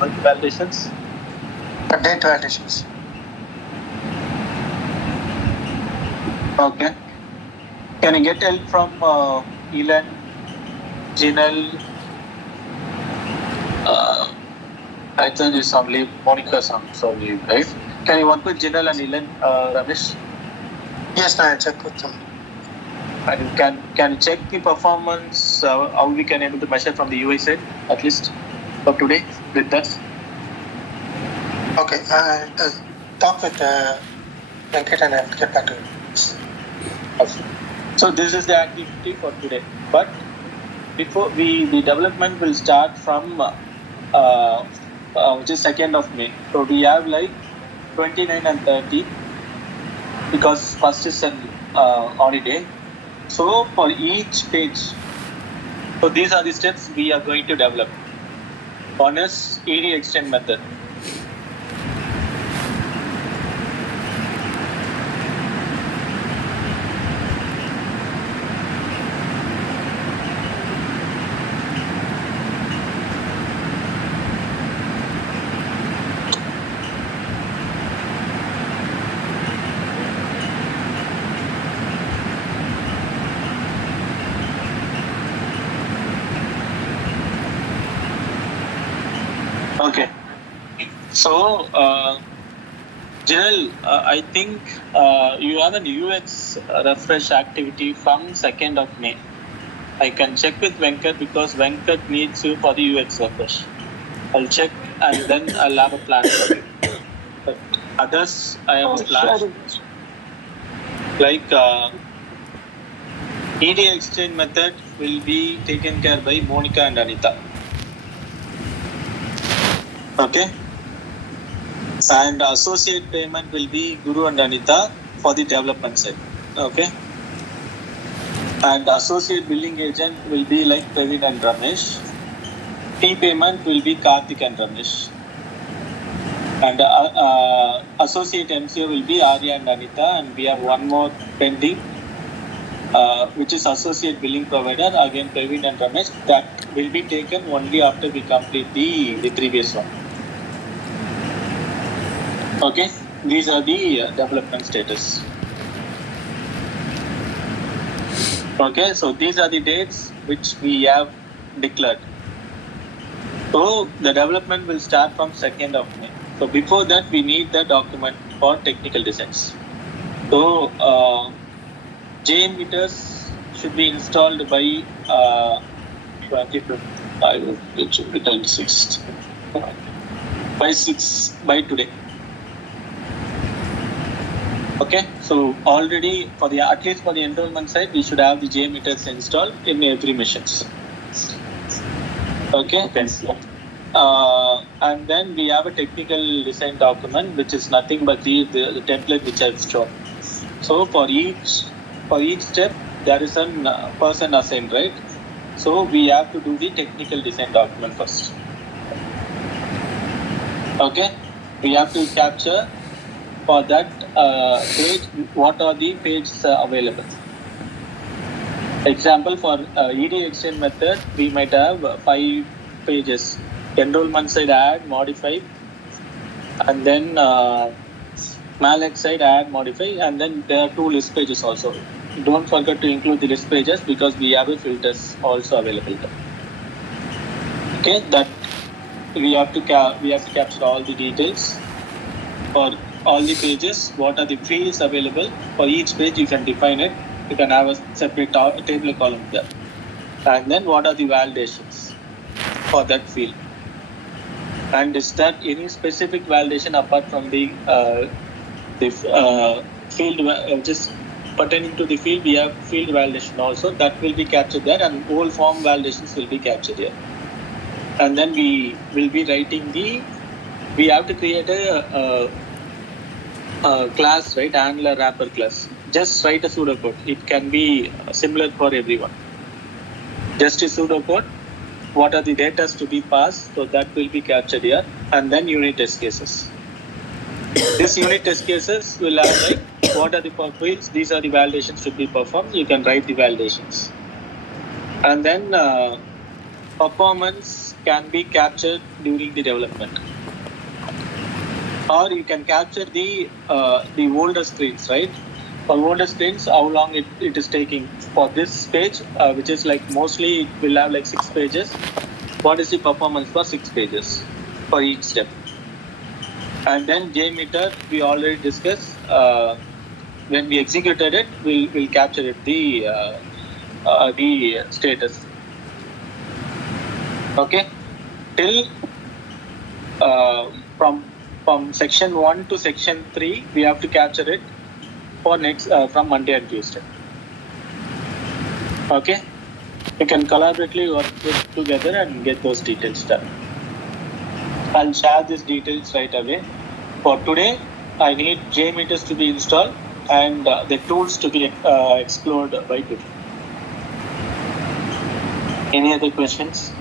validations? Date validations. Okay. Can you get help from Elan, Jinal? I think it's on leave. Monica is on leave, right? Can you work with Jinal and Elan, Ramesh? Yes, I check with them. And can you check the performance, how we can able to measure from the UI side, at least for today with that? Okay, talk with Venkat and I'll get back to you. So this is the activity for today. But before the development will start from which is 2nd of May. So we have like 29 and 30 because first is an holiday. So for each page, so these are the steps we are going to develop. One is ED extend method. Okay. So, Janil, I think you have an UX refresh activity from 2nd of May. I can check with Venkat because Venkat needs you for the UX refresh. I'll check and then I'll have a plan for you. But others, I have a plan. Like ED exchange method will be taken care by Monica and Anita. Okay. And associate payment will be Guru and Anita for the development side. Okay. And associate billing agent will be like Praveen and Ramesh. Fee payment will be Karthik and Ramesh. And associate MCO will be Arya and Anita. And we have one more pending, which is associate billing provider, again Praveen and Ramesh. That will be taken only after we complete the previous one. Okay, these are the development status. Okay, so these are the dates which we have declared. So the development will start from 2nd of May. So before that, we need the document for technical designs. So JM meters should be installed by 25th. It should be 26th. By today. Okay, so already for the at least for the enrollment side, we should have the J meters installed in every machines. Okay. And then we have a technical design document, which is nothing but the template which I've shown. So for each step, there is a person assigned, right? So we have to do the technical design document first. Okay, we have to capture for that page what are the pages available. Example, for ED extend method, we might have 5 pages. Enrollment side add, modify, and then Malek side add, modify, and then there are 2 list pages also. Don't forget to include the list pages because we have the filters also available there. Okay, that we have to capture all the details for all the pages. What are the fields available for each page? You can define it. You can have a separate table column there. And then what are the validations for that field? And is there any specific validation apart from the field just pertaining to the field? We have field validation also that will be captured there, and whole form validations will be captured here. And then we will be writing we have to create a class, right? Angular wrapper class. Just write a pseudocode. It can be similar for everyone. Just a pseudocode. What are the data to be passed? So that will be captured here. And then unit test cases. This unit test cases will have like what are the fields? These are the validations should be performed. You can write the validations. And then performance can be captured during the development, or you can capture the older screens, right? For older screens, how long it is taking for this page, which is like mostly it will have like 6 pages. What is the performance for 6 pages for each step? And then JMeter, we already discussed. When we executed it, we'll capture it the status. Okay, till from section 1 to section 3, we have to capture it for next from Monday and Tuesday. Okay, you can collaboratively work together and get those details done. I'll share these details right away. For today, I need JMeters to be installed and the tools to be explored by today. Any other questions?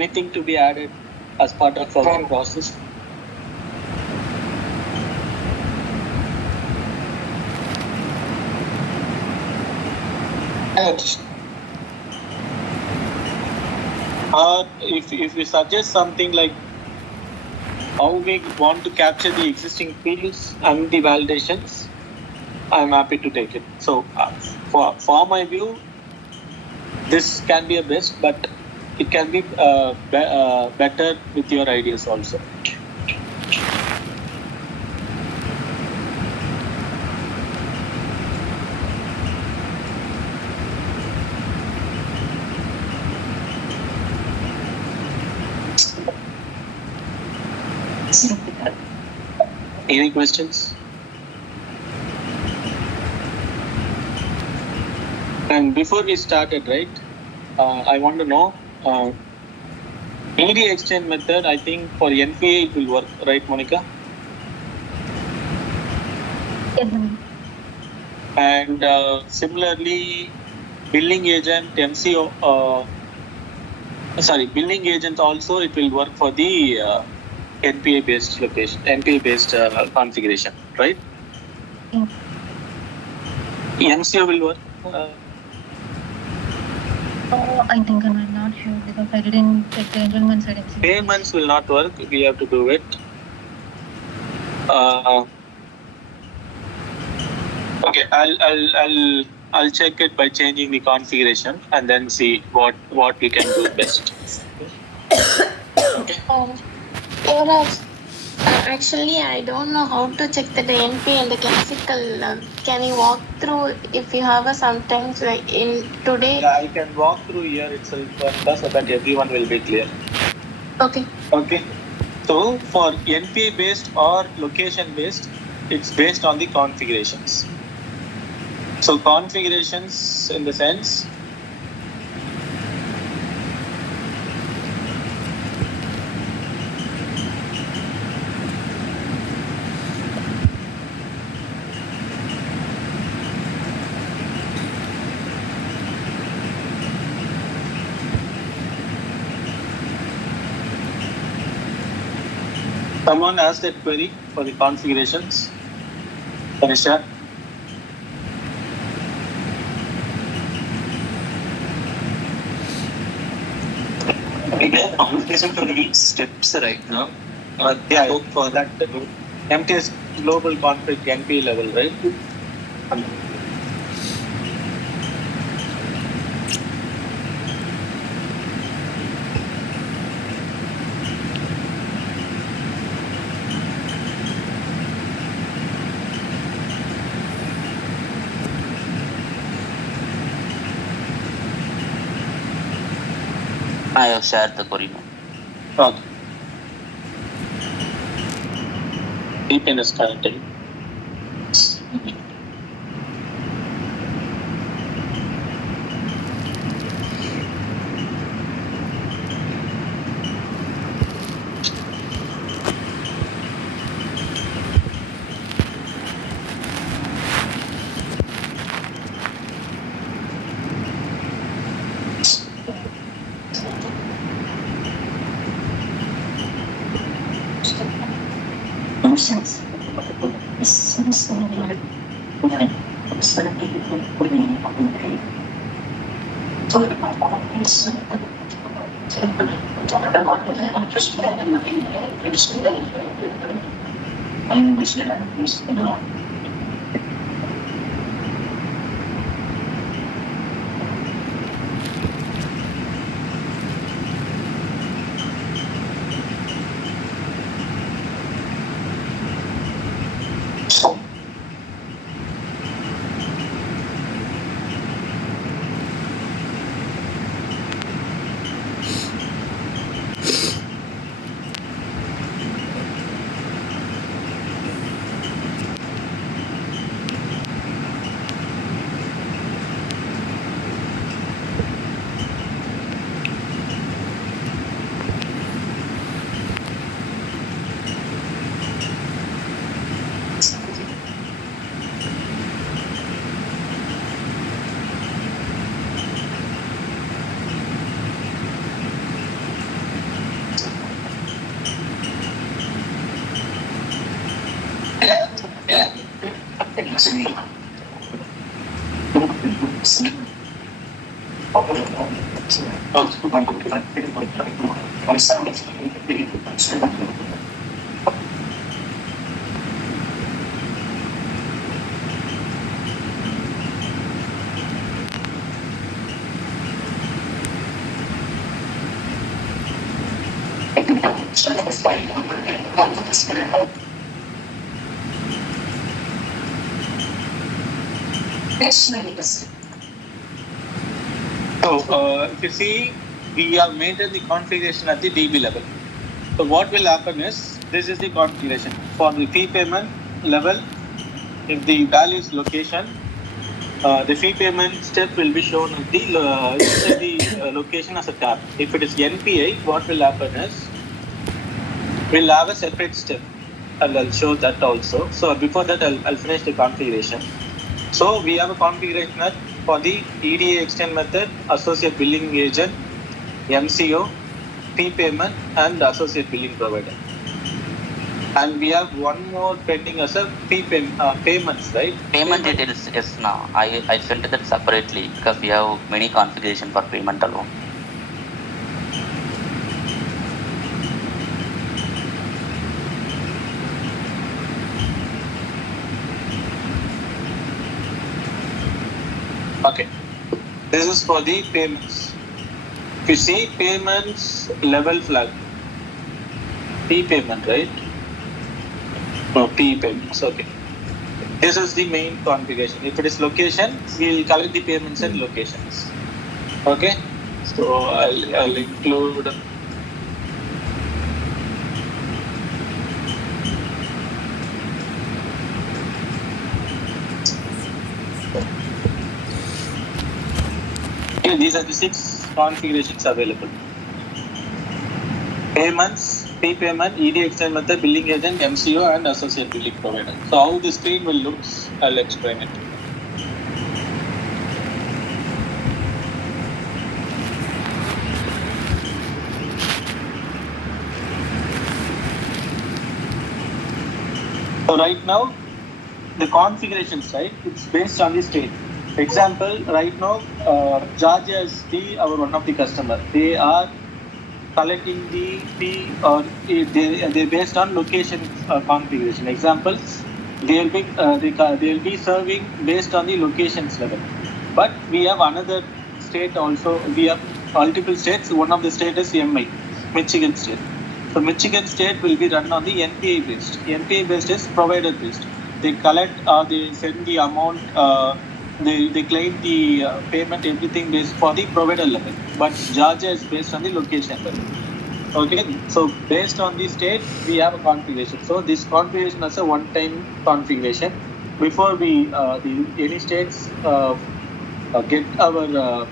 Anything to be added as part of our process? If you suggest something like how we want to capture the existing fields and the validations, I'm happy to take it. So for my view, this can be a best, but it can be better with your ideas also. Any questions? And before we started, right, I want to know, media exchange method, I think for NPA it will work, right, Monica? And similarly, billing agent, MCO, billing agent also, it will work for the NPA based location, NPA based configuration, right? MCO will work. I think I'm not sure because I didn't check the enrollment side. Payments will not work. We have to do it. Okay, I'll check it by changing the configuration and then see what we can do best. Actually, I don't know how to check the DNP and the classical. Can you walk through if you have a sometimes like in today? Yeah, I can walk through here itself so that everyone will be clear. Okay. Okay. So for NPA based or location based, it's based on the configurations. So configurations in the sense, someone asked that query for the configurations. Tanisha? We have configuration for the steps right now. Yeah, for that MTS global config NP level, right? I have shared the query now. Okay. VPN is connected. So, if you see, we have maintained the configuration at the DB level. So, what will happen is, this is the configuration for the fee payment level. If the value is location, the fee payment step will be shown at the inside the location as a tab. If it is NPI, what will happen is, we'll have a separate step, and I'll show that also. So, before that, I'll finish the configuration. So, we have a configuration for the EDA extend method, associate billing agent, MCO, fee payment, and associate billing provider. And we have one more pending as a fee payments, right? Payment details, yes, now I sent that separately because we have many configuration for payment alone. Okay, this is for the payments. If you see payments level flag, P payment, right? No, P payments, okay. This is the main configuration. If it is location, we'll collect the payments and locations. Okay, so I'll include. Okay, these are the 6 configurations available. Payments, fee payment, ED extend method, billing agent, MCO, and associate billing provider. So how the screen will look, I'll explain it. So right now, the configurations, right, it's based on the state. Example, right now, Georgia is our one of the customer. They are collecting the fee, or they're based on location configuration. Example, they'll be serving based on the locations level. But we have another state also. We have multiple states. One of the states is MI, Michigan State. So Michigan State will be run on the NPI based. NPI based is provider based. They collect, they send the amount, they claim the payment, everything based for the provider level. But Georgia is based on the location level. Okay, so based on the state, we have a configuration. So this configuration is a one-time configuration. Before we any states get our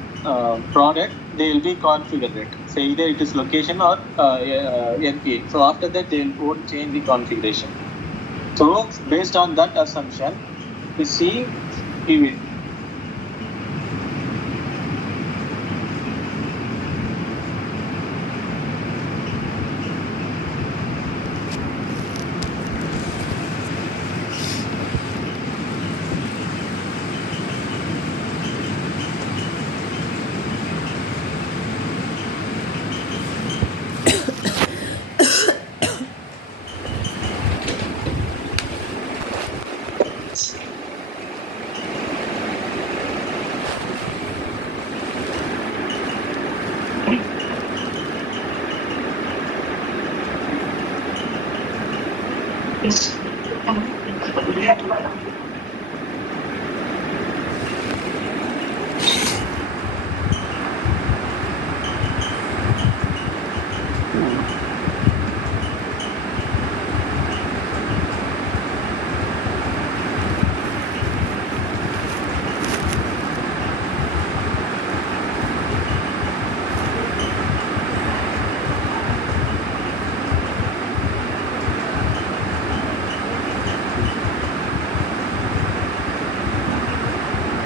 product, they will be configured it. So either it is location or NPA. So after that, they won't change the configuration. So based on that assumption, we see we will.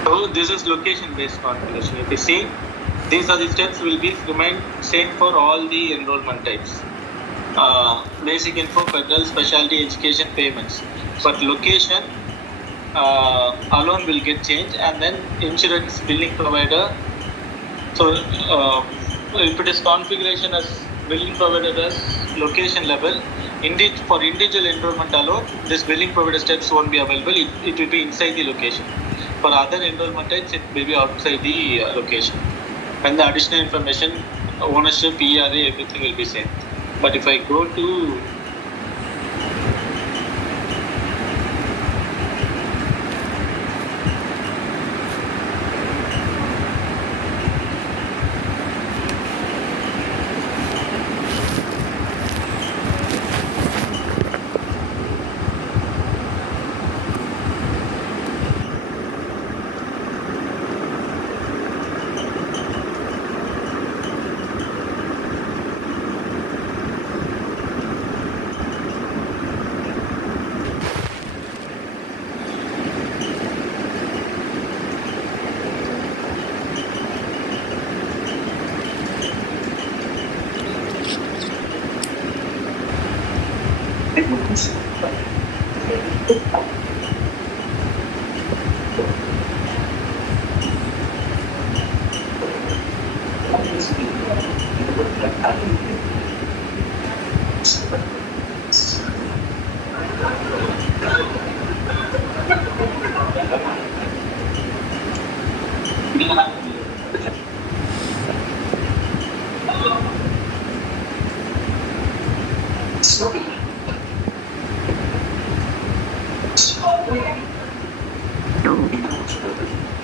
So this is location-based configuration. If you see, these are the steps will be remain same for all the enrollment types. Basic info, federal, specialty, education, payments. But location alone will get changed, and then insurance billing provider. So if it is configuration as billing provider as location level, for individual enrollment alone, this billing provider steps won't be available. It will be inside the location. For other enrollment types, it will be outside the location. And the additional information, ownership, ERA, everything will be same. But if I go to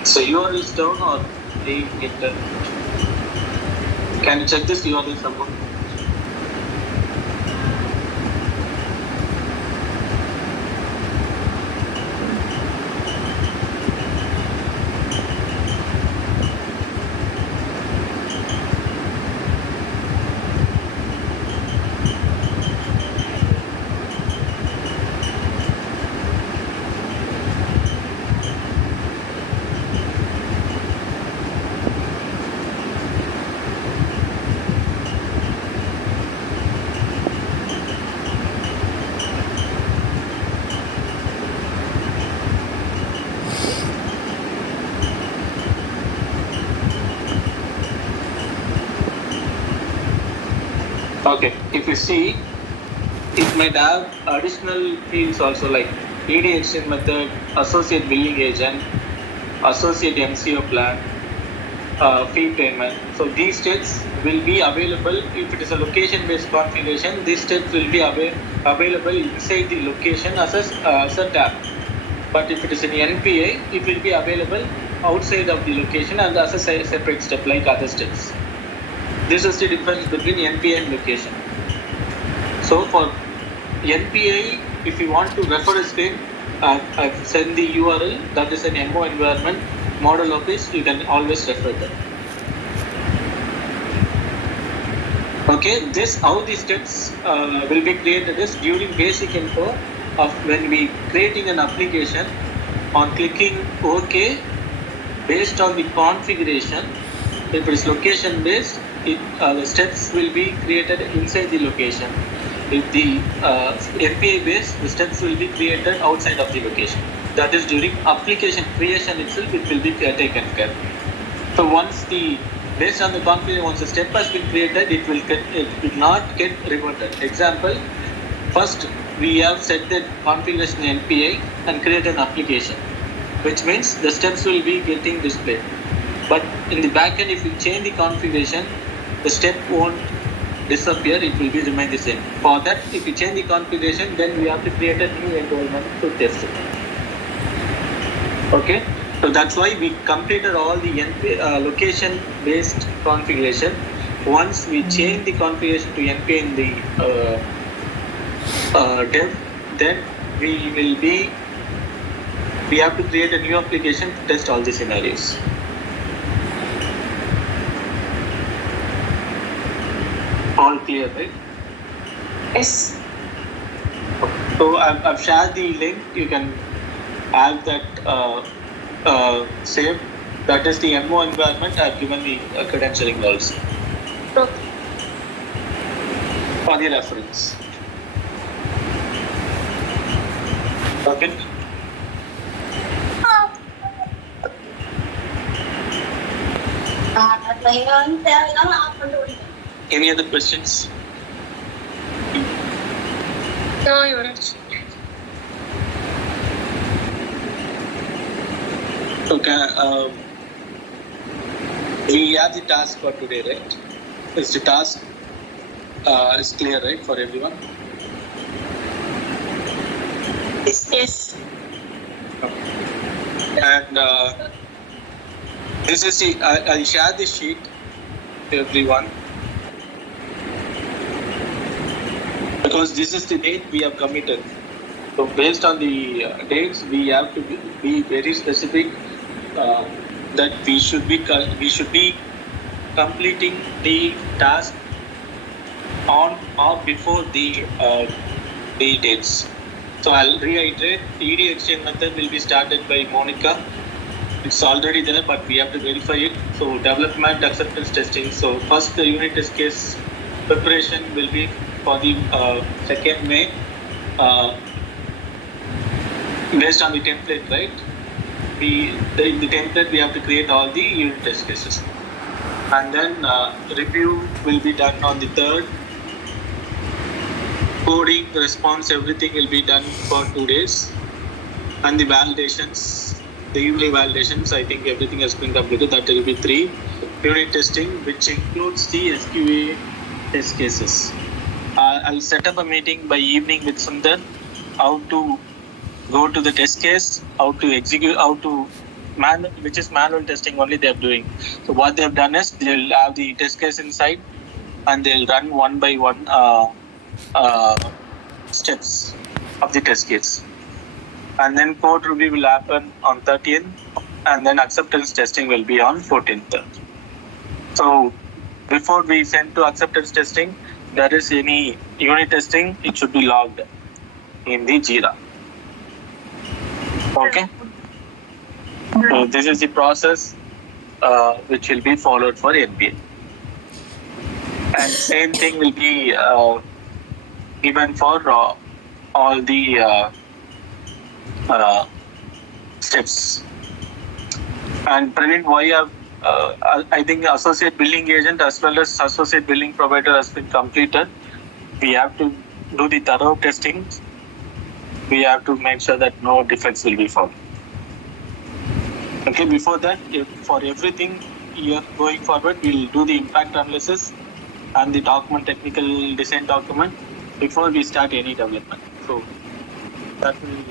so URL is down or they get done? Can you check this URL someone? Okay, if you see, it might have additional fields also like ED method, associate billing agent, associate MCO plan, fee payment. So these steps will be available if it is a location-based configuration. These steps will be available inside the location as a tab. But if it is in NPA, it will be available outside of the location and as a separate step like other steps. This is the difference between NPA and location. So for NPA, if you want to refer a screen, I've sent the URL. That is an MO environment model office. You can always refer that. Okay, this how the steps will be created is during basic info of when we creating an application. On clicking OK, based on the configuration, if it is location based, the steps will be created inside the location. If the NPA based, the steps will be created outside of the location. That is during application creation itself, it will be taken care. So once based on the configuration, once the step has been created, it will not get reverted. Example, first we have set the configuration NPA and create an application, which means the steps will be getting displayed. But in the backend, if you change the configuration, the step won't disappear, it will be remain the same. For that, if you change the configuration, then we have to create a new enrollment to test it. Okay, so that's why we completed all the location based configuration. Once we change the configuration to NP in the dev, then we have to create a new application to test all the scenarios. All clear, right? Yes. So I've shared the link. You can have that saved. That is the MO environment. I've given the credentialing also Okay. for the reference. Okay. Any other questions? No, Your Honor. Okay. We have the task for today, right? Is the task is clear, right, for everyone? Yes. And this is the I'll share the sheet to everyone because this is the date we have committed. So based on the dates, we have to be very specific that we should be completing the task on or before the dates. So I'll reiterate: ED exchange method will be started by Monica. It's already there, but we have to verify it. So development acceptance testing. So first the unit test case preparation will be for the 2nd May. Based on the template, right? In the template we have to create all the unit test cases, and then review will be done on the 3rd. Coding, response, everything will be done for 2 days, and the validations, the evening validations, I think everything has been completed. That will be 3. Unit testing, which includes the SQA test cases. I'll set up a meeting by evening with Sundar, how to go to the test case, how to execute, how to which is manual testing only they are doing. So what they have done is they'll have the test case inside and they'll run one by one steps of the test case. And then code review will happen on 30th, and then acceptance testing will be on 14th. So before we send to acceptance testing, there is any unit testing, it should be logged in the Jira. Okay. So this is the process which will be followed for NPA. And same thing will be given for all the steps. And Praveen, why have I think associate billing agent as well as associate billing provider has been completed. We have to do the thorough testing. We have to make sure that no defects will be found. Okay, before that, for everything here going forward, we'll do the impact analysis and the document, technical design document, before we start any development. So that will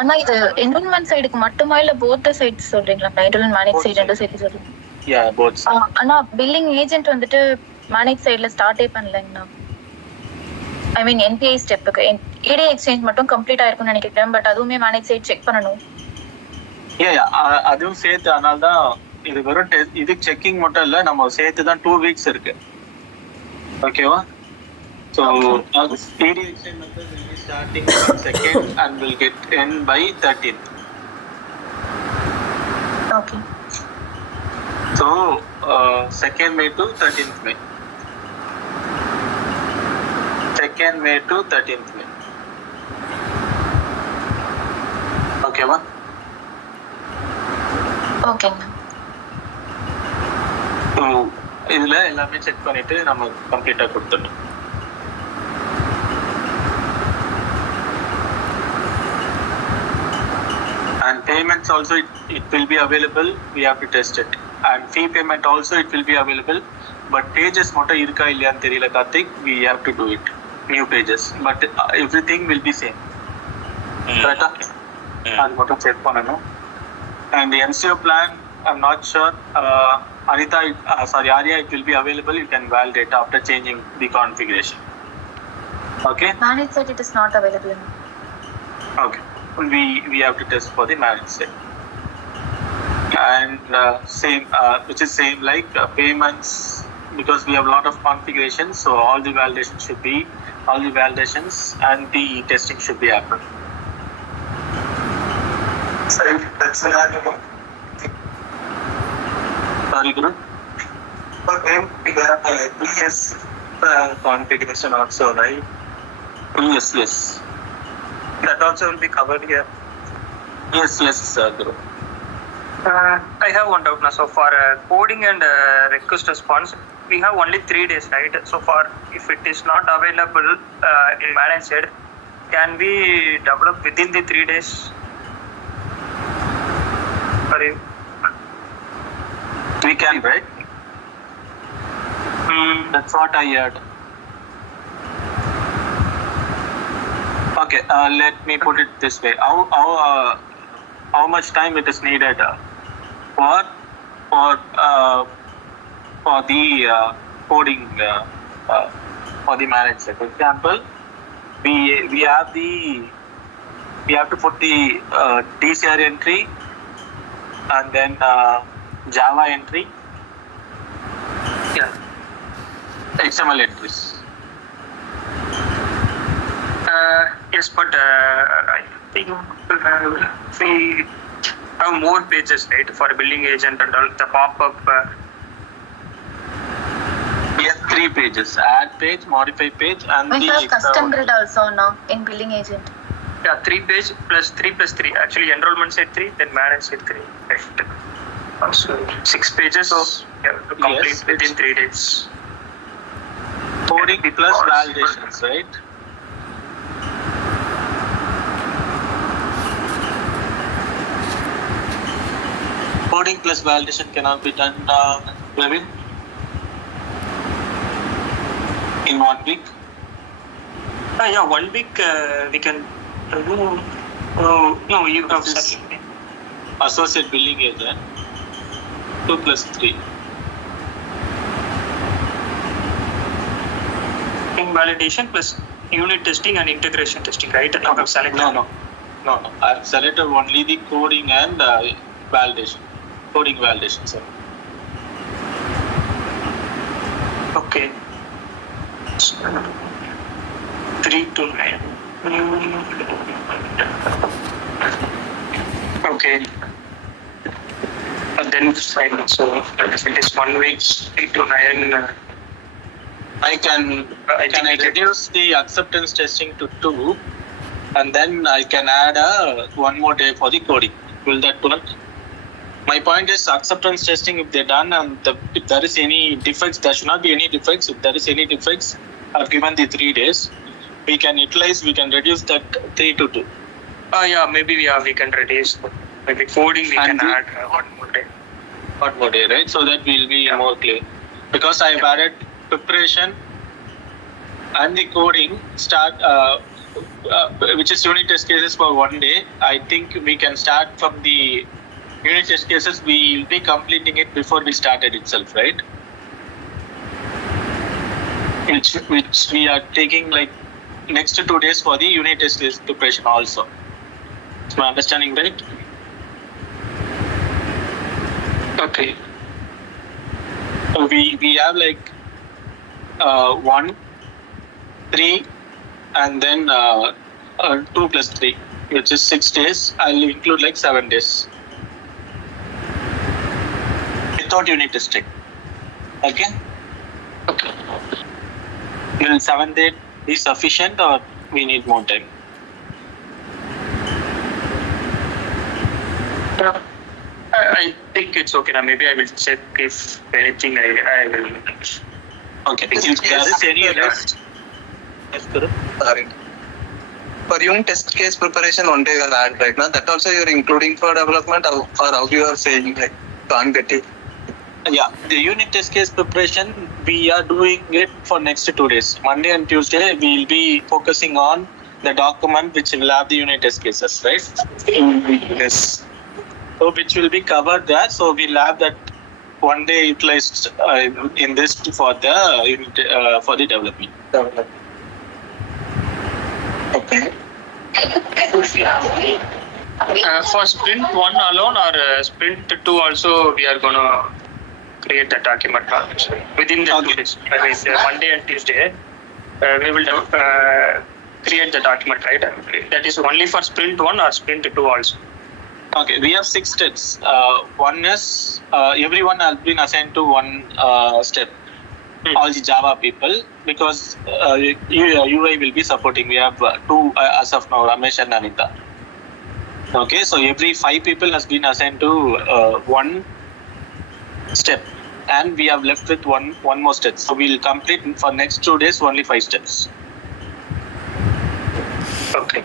அண்ணா இது enrolment சைடுக்கு மட்டுமா இல்ல both sides சொல்றீங்களா? Enrolment manage side ரெண்டு side சொல்றீங்க? Yeah, both. அண்ணா billing agent வந்துட்டு manage சைடுல ஸ்டார்ட்டே பண்ணலங்கண்ணா. ஐ மீன் NBI ஸ்டெப்புக்கு ஏடி எக்ஸ்சேஞ்ச் மட்டும் கம்ப்ளீட் ஆயிருக்கும்னு நினைக்கிறேன். பட் அதுவுமே மேனேஜ் சைடு செக் பண்ணணும். அதுவும் சேர்த்து, அதனால தான் இது வெறும் இது செக்கிங் மட்டும் இல்ல, நம்ம சேர்த்து தான் 2 weeks இருக்கு. ஓகேவா? So ED exchange method will be starting on 2nd and will get end by 13th. Okay. So 2nd May to 13th May. 2nd May to 13th May. ஓகேவா? ஓகேங்கண்ணா. இதுல எல்லாமே செக் பண்ணிட்டு நம்ம கம்ப்ளீட்டா கொடுத்துடணும். And payments also, it will be available. We have to test it and fee payment also it will be available. But pages மட்டும் இருக்கா இல்லையான்னு தெரியல Karthik. We have to do it. New pages. But everything will be same. Correct? அது மட்டும் check பண்ணணும். And the NCO plan, I'm not sure. Anita, Arya, it will be available. You can validate after changing the configuration. Okay? Managed site, it is not available. Okay. We have to test for the managed site. And same, which is same like payments, because we have a lot of configurations, so all the validations and the testing should be happening. Sorry, that's another one. Sorry, Guru. Okay, we have yes configuration also, right? Yes. That also will be covered here. Yes, Guru. I have one doubt now. So for coding and request response, we have only 3 days, right? So far, if it is not available in managed side, can we develop within the 3 days? Sorry. We can, right? That's what I heard. Okay, let me put it this way. How much time it is needed for the coding for the managed set? For example, we have to put the DCR entry and then Java entry, XML entries. Yes, but I think we have more pages, right, for billing agent and all the pop-up. Yes, 3 pages: add page, modify page, and We the have custom grid also now in billing agent. Yeah, 3 page plus 3. Actually, enrollment side 3, then managed side 3. Right. So 6 pages. So you have to complete within 3 days. coding plus validations, right? Coding plus validation cannot be done, Praveen, in 1 week. Yeah, 1 week we can do. No, you have something. Associate billing agent, 2 plus 3. Validation plus unit testing and integration testing, right? You have selected. No. I've selected only the coding and validation. Coding validation, sir. Okay. 3 to 9. Okay. And then fine. So if it is 1 week, 3 to 9. I can reduce the acceptance testing to 2, and then I can add 1 more day for the coding. Will that work? My point is acceptance testing, if they're done and if there is any defects, there should not be any defects. If there is any defects, I've given the 3 days. We can reduce that 3 to 2. Yeah, maybe we can reduce. Maybe coding we can add 1 more day. 1 more day, right? So that will be more clear. Because I have added preparation and the coding start, which is unit test cases for 1 day. I think we can start from the unit test cases. We will be completing it before we started itself, right? Which we are taking like next 2 days for the unit test case preparation also. Is my understanding right? Okay. So we have like 1, 3, and then 2 plus 3, which is 6 days. I'll include like 7 days without unit testing. Okay. Will 7 days be sufficient, or we need more time? I think it's okay now. Maybe I will check if anything I will. Okay. If there is any rest, yes, Guru. Sorry. For unit test case preparation, 1 day will add right now. That also you're including for development, or how you are saying like can't get it? Yeah, the unit test case preparation, we are doing it for next 2 days. Monday and Tuesday, we will be focusing on the document which will have the unit test cases, right? Yes. So which will be covered there. So we'll have that one day utilized in this for the unit, for the development. Okay. For sprint 1 alone or sprint 2 also, we are going to create a document within the 2 days. Monday and Tuesday, we will create the document, right? That is only for sprint 1 or sprint 2 also. Okay, we have 6 steps. One is everyone has been assigned to one step. All the Java people, because UI will be supporting. We have 2 as of now, Ramesh and Anita. Okay, so every 5 people has been assigned to one step, and we have left with one more step. So we'll complete for next 2 days only 5 steps. Okay.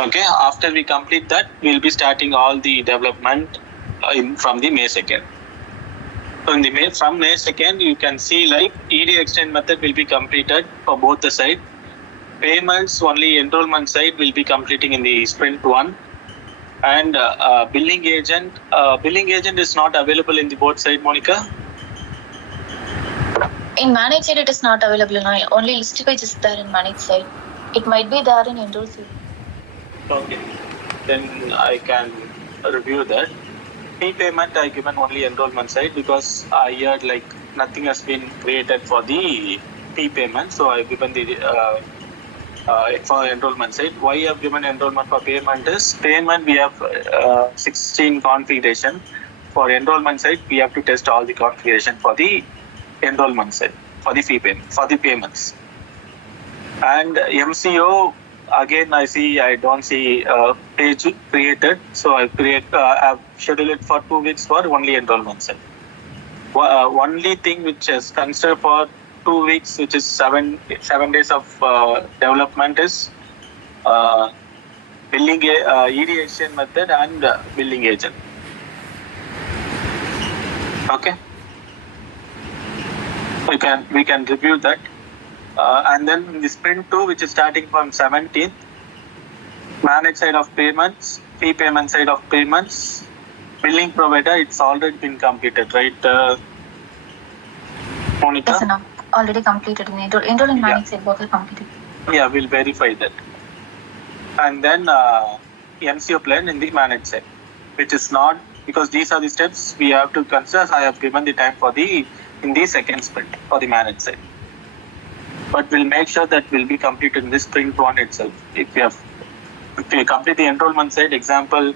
Okay, after we complete that, we'll be starting all the development from the May 2nd. So from May 2nd, you can see like ED extend method will be completed for both the side. Payments, only enrollment side will be completing in the sprint 1. And billing agent is not available in the both side, Monica? In manage side, it is not available now. Only list page is there in manage side. It might be there in enroll side. Okay, then I can review that. Fee payment I given only enrollment side because I heard like nothing has been created for the fee payment, so I've given the for enrollment side. Why I have given enrollment for payment is payment we have 16 configuration. For enrollment side, we have to test all the configuration for the enrollment side for the fee payment for the payments. And MCO again I don't see page created, so I've scheduled it for 2 weeks for only enrollment side. Only thing which is considered for 2 weeks, which is 7 days of development, is billing ED method and billing agent. Okay, we can review that. And then the sprint 2, which is starting from 17th, manage side of payments, fee payment side of payments, billing provider, it's already been completed, right, Monica? Yes, enough. Already completed in enroll and manage side both are completed. Yeah, we'll verify that. And then MCO plan in the manage side, which is not, because these are the steps we have to consider. I have given the time for in the second sprint for the manage side. But we'll make sure that will be completed in this sprint 1 itself. If we complete the enrollment side, example,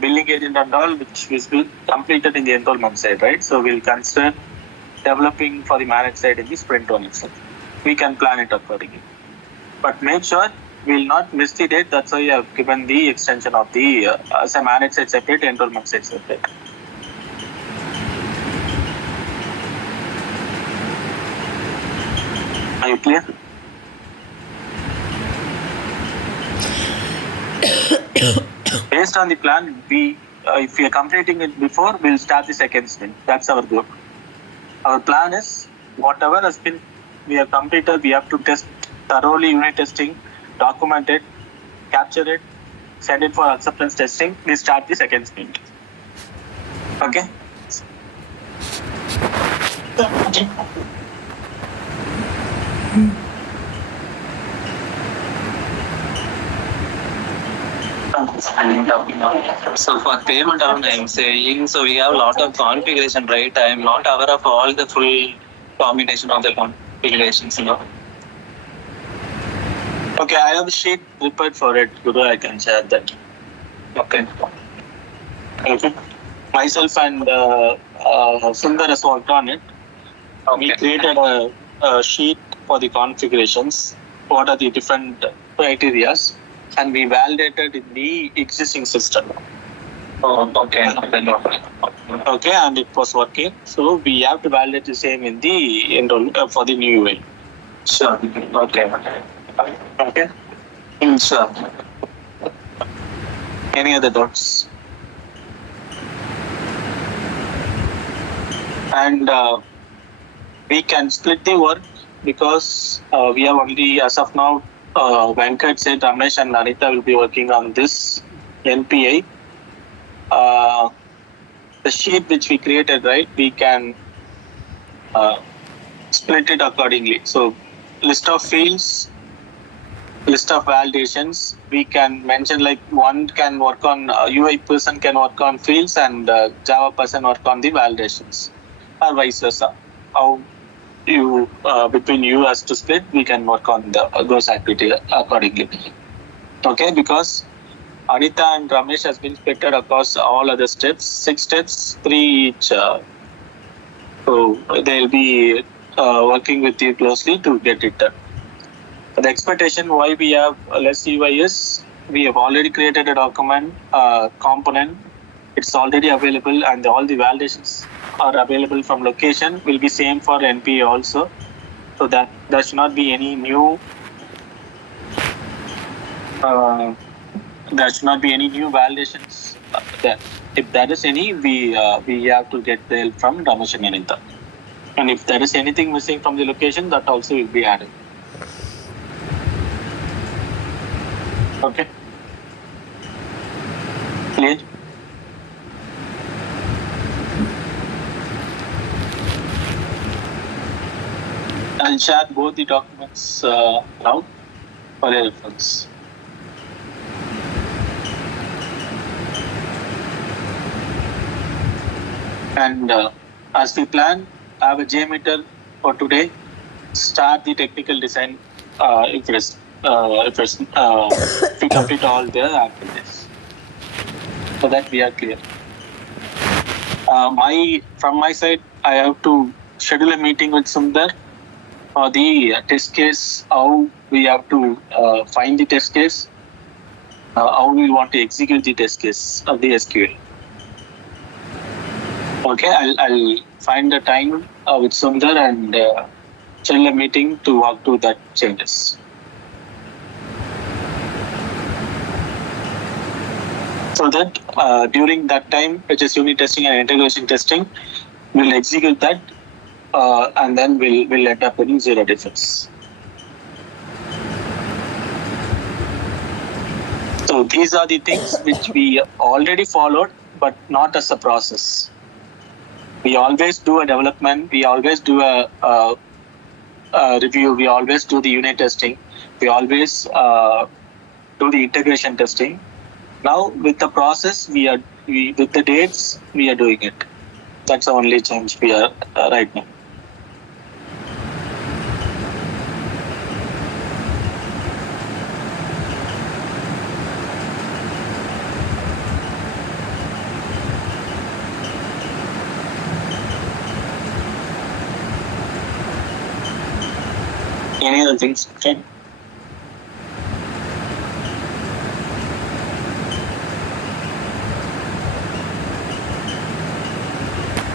billing agent and all, which will be completed in the enrollment side, right? So we'll consider developing for the managed side in the sprint 1 itself. We can plan it accordingly. But make sure we'll not miss the date. That's why I have given the extension of the as a managed side separate, enrollment side separate. Are you clear? Based on the plan, if we are completing it before, we'll start the second sprint. That's our goal. Our plan is whatever has been we have completed, we have to test thoroughly unit testing, document it, capture it, send it for acceptance testing. We start the second sprint. Okay. So for payment around I'm saying, so we have a lot of configuration, right? I am not aware of all the full combination of the configurations, Okay, I have a sheet prepared for it, Guru. I can share that. Okay. Okay. Myself and Sundar has worked on it. Okay. We created a sheet for the configurations. What are the different criterias? And we validated in the existing system. Oh, okay. Okay, and it was working. So we have to validate the same in the for the new UI. Sure. Okay. Okay. Sure. Any other doubts? and we can split the work because we have only, as of now, Venkat said Ramesh and Anita will be working on this NPI. The sheet which we created, right, we can split it accordingly. So list of fields, list of validations, we can mention like one can work on UI person can work on fields and Java person work on the validations, or vice versa. How you between you as to split, we can work on those activity accordingly. Okay, because Anita and Ramesh has been split across all other steps, 6 steps, 3 each. So they'll be working with you closely to get it done. The expectation why we have less UI is we have already created a document component. It's already available, and all the validations are available from location. Will be same for NPA also. So that there should not be any new. There should not be any new validations there. If there is any, we have to get the help from Ramesh and Anita. And if there is anything missing from the location, that also will be added. Okay. Clear? I'll share both the documents now for your reference. And as we plan, I have a J meter for today. Start the technical design if we complete all the activities, so that we are clear. From my side, I have to schedule a meeting with Sundar for the test case. How we have to find the test case, how we want to execute the test case of the SQL. Okay, I'll find the time with Sundar and schedule a meeting to walk through that changes. So that during that time, which is unit testing and integration testing, we'll execute that and then we'll end up in zero defects. So these are the things which we already followed, but not as a process. We always do a development, we always do a review, we always do the unit testing, we always do the integration testing. Now with the process, with the dates, we are doing it. That's the only change we are right now. Any other things? Okay.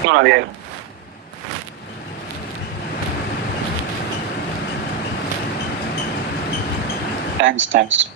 Oh, yeah. Thanks. Thanks.